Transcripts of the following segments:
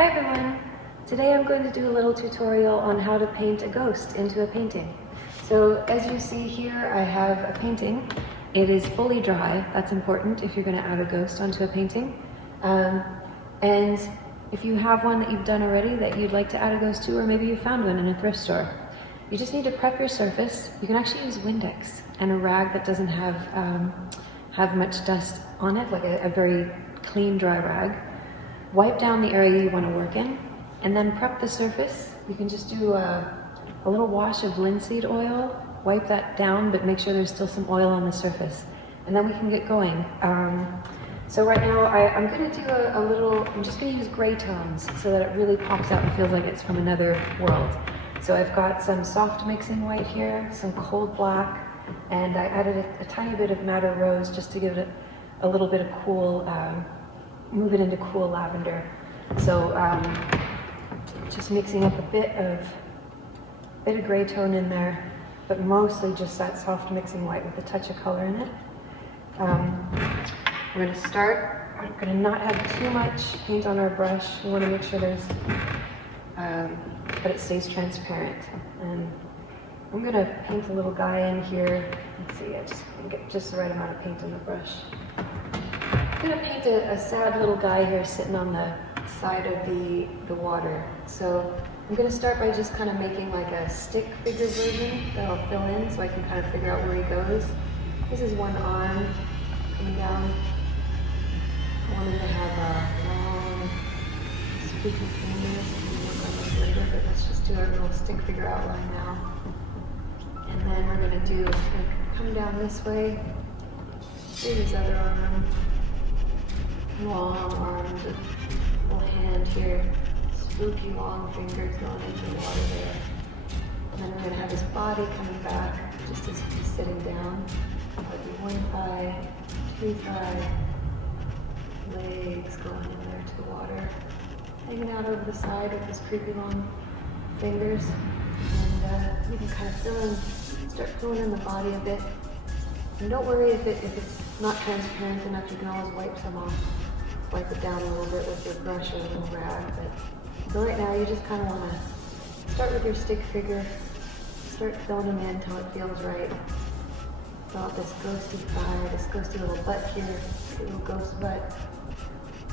Hi everyone! Today I'm going to do a little tutorial on how to paint a ghost into a painting. So as you see here, I have a painting. It is fully dry. That's important if you're going to add a ghost onto a painting. And if you have one that you've done already that you'd like to add a ghost to, or maybe you found one in a thrift store, you just need to prep your surface. You can actually use Windex and a rag that doesn't have much dust on it, like a very clean dry rag. Wipe down the area you want to work in, and then prep the surface. You can just do a little wash of linseed oil, wipe that down, but make sure there's still some oil on the surface. And then we can get going. So right now I'm going to do I'm just going to use gray tones so that it really pops out and feels like it's from another world. So I've got some soft mixing white here, some cold black, and I added a tiny bit of madder rose just to give it a little bit of cool, move it into cool lavender. So just mixing up a bit of gray tone in there, but mostly just that soft mixing white with a touch of color in it. We're going to start. We're going to not have too much paint on our brush. We want to make sure there's, that it stays transparent. And I'm going to paint a little guy in here. Let's see, I just get just the right amount of paint in the brush. I'm going to paint a sad little guy here sitting on the side of the water. So I'm going to start by just kind of making like a stick figure version that I'll fill in so I can kind of figure out where he goes. This is one arm coming down. I want him to have long, spooky fingers. We'll work on those later, but let's just do our little stick figure outline now. And then we're going to do, it's going to come down this way. Here's his other arm. Long arms, a little hand here, spooky long fingers going into the water there. And then we're going to have his body coming back just as he's sitting down. That'll be one thigh, two thighs, legs going in there to the water, hanging out over the side with his creepy long fingers. And you can kind of start filling in the body a bit. And don't worry if it's not transparent enough, you can always wipe some off. Wipe it down a little bit with your brush or a little rag. But so right now you just kind of want to start with your stick figure, start filling them in until it feels right. Fill out this ghosty thigh, this ghosty little butt here, little ghost butt.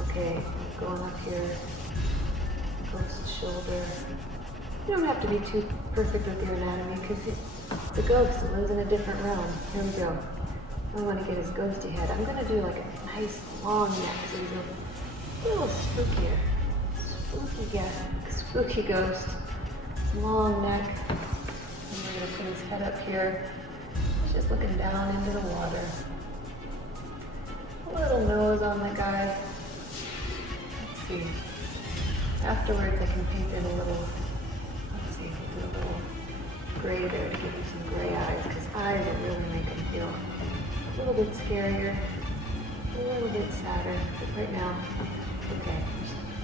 Okay, going up here, ghost shoulder. You don't have to be too perfect with your anatomy because it's a ghost that lives in a different realm. Here we go. I want to get his ghosty head. I'm going to do like a nice long neck so he's a little spookier. Spooky ghost. Long neck. And we're going to put his head up here. He's just looking down into the water. A little nose on the guy. Let's see. Afterwards I can paint in a little, let's see, do a little gray there to give you some gray eyes because eyes will really make him feel a little bit scarier, a little bit sadder, but right now, okay.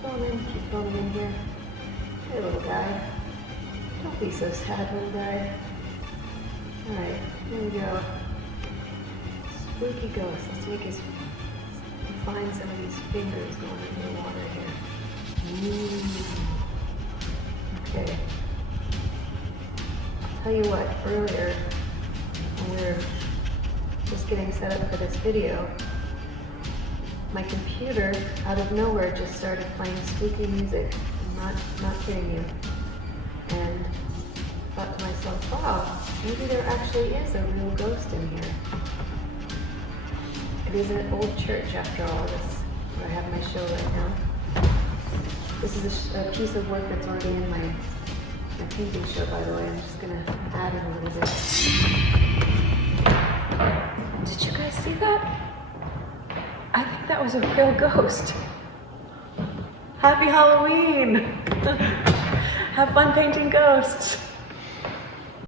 Keep filling in here. Hey little guy. Don't be so sad, little guy. Alright, here we go. Spooky ghost. Let's find some of these fingers going into the water here. Okay. I'll tell you what, earlier, when we were just getting set up for this video, my computer out of nowhere just started playing spooky music. I'm not kidding you. And I thought to myself, wow, maybe there actually is a real ghost in here. It is an old church after all this, where I have my show right now. This is a piece of work that's already in my painting show, by the way. I'm just gonna add in a little bit. Did you guys see that? I think that was a real ghost. Happy Halloween! Have fun painting ghosts.